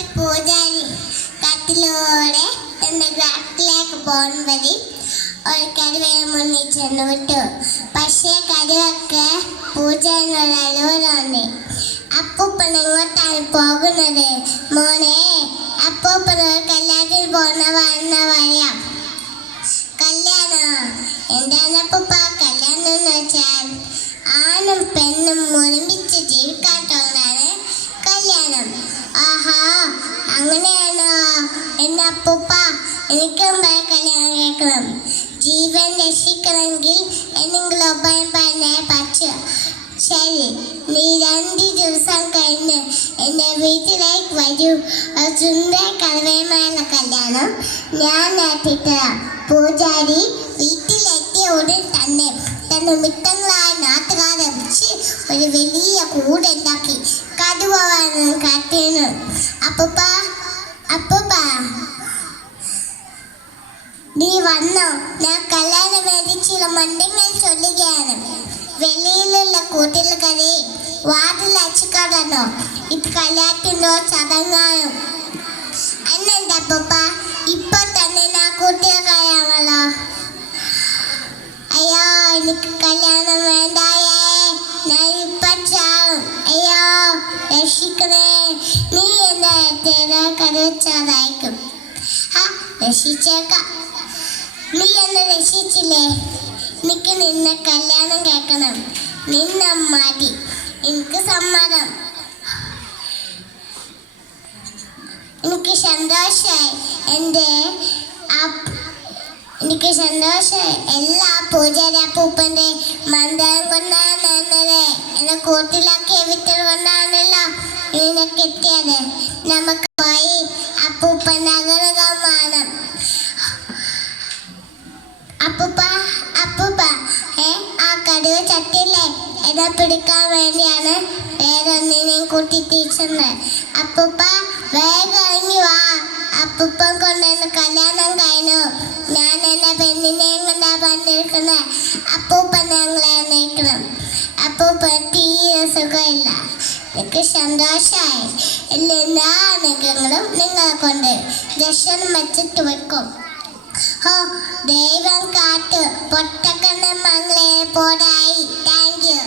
ഒരു പൂജാരി കത്തിലൂടെ എന്റെ ഗ്രാഫിലേക്ക് പോകാൻ വഴി ഒരു കരുവയെ മുന്നിൽ ചെന്ന് വിട്ടു. പക്ഷേ കരുവക്ക് പൂജാരിനുള്ള അലൂരാണ്. അപ്പൂപ്പൻ എങ്ങോട്ടാണ് പോകുന്നത്? മോനെ, അപ്പൂപ്പൻ ഒരു കല്യാണത്തിന് പോകുന്ന വഴിയാ. കല്യാണോ? എന്താണ് അപ്പൂപ്പ കല്യാണം എന്ന് വെച്ചാൽ? ആണും പെണ്ണും ഒരുമിച്ച് ജീവിക്കാത്തവരാണ് കല്യാണം. ആഹാ, അങ്ങനെയാണോ? എന്ന അപ്പൂപ്പ എനിക്കും കല്യാണം കേൾക്കണം. ജീവൻ രക്ഷിക്കണമെങ്കിൽ എന്തെങ്കിലും ഉപായം പറഞ്ഞേ പറ്റൂ. ശരി, നീ 2 ദിവസം കഴിഞ്ഞ് എൻ്റെ വീട്ടിലേക്ക് വരൂ. സുന്ദര കലവയുമായുള്ള കല്യാണം ഞാൻ നടത്തിത്തരാം. പൂജാരി വീട്ടിലെത്തിയ ഉടൻ തന്നെ തന്റെ മിത്രങ്ങളായ നാട്ടുകാരെ വെച്ച് ഒരു വലിയ കൂടുണ്ടാക്കി കടുവ കാട്ടിയിരുന്നു. അപ്പൂപ്പ, അപ്പൂപ്പ നീ വന്നോ? ഞാൻ കല്യാണം വേണ്ടി ചില മണ്ടങ്ങൾ ചൊല്ലുകയാണ്. വെളിയിലുള്ള കൂട്ടുകാരെ വാതിൽ അച്ചുകാണോ? ഇത് കല്യാണത്തിനോ ചടങ്ങാണോ? അന്നെന്താ അപ്പൂപ്പ ഇപ്പൊ തന്നെ ഞാൻ കൂട്ടുകാരാണല്ലോ. അയ്യോ, എനിക്ക് കല്യാണം വേണ്ടായേ, ഞാൻ ഇപ്പൊ ചാവും. അയ്യോ, രക്ഷിക്കണേ. നീ എന്താ കരുവച്ചതായിരിക്കും. രക്ഷിച്ചേക്കാം. നീ എന്നെ രക്ഷിച്ചില്ലേ? എനിക്ക് നിന്നെ കല്യാണം കേൾക്കണം. നിന്ന മതി, എനിക്ക് സമ്മതം. എനിക്ക് സന്തോഷമായി. എനിക്ക് സന്തോഷമായി. എല്ലാ പൂജാരി അപ്പൂപ്പൻ്റെ മന്ദരം കൊണ്ടാണ് എന്നത്. എന്നെ കൂട്ടിലാക്കിയ വിത്തൽ കൊണ്ടാണല്ലോ നിനക്ക് എത്തിയത്. നമുക്ക് പോയി അപ്പൂപ്പൻ്റെ അകലകമാണ്. അപ്പൂപ്പ, അപ്പൂപ്പ, ആ കടുവ ചട്ടില്ലേ? എന്നെ പിടിക്കാൻ വേണ്ടിയാണ് വേറൊന്നിനെയും കൂട്ടി തിരിച്ചത്. അപ്പൂപ്പ വേഗം ഇറങ്ങി വാ. അപ്പൂപ്പൻ കൊണ്ട് എന്നെ കല്യാണം കഴിഞ്ഞു. ഞാൻ എന്നെ പെണ്ണിനെയും കൊണ്ടാ പറഞ്ഞിരിക്കുന്നത്. അപ്പൂപ്പൻ ഞങ്ങളെ നയിക്കണം. അപ്പൂപ്പൻ തീരെ സുഖമില്ല. എനിക്ക് സന്തോഷമായി. എല്ലാ അനുഗ്രഹങ്ങളും നിങ്ങളെ കൊണ്ട് ദർശനം വെച്ചിട്ട് വെക്കും. ഹോ, ദൈവം കാത്തു. പൊട്ടക്കണ്ണൻ മങ്ങളെ പോരായി. Thank U.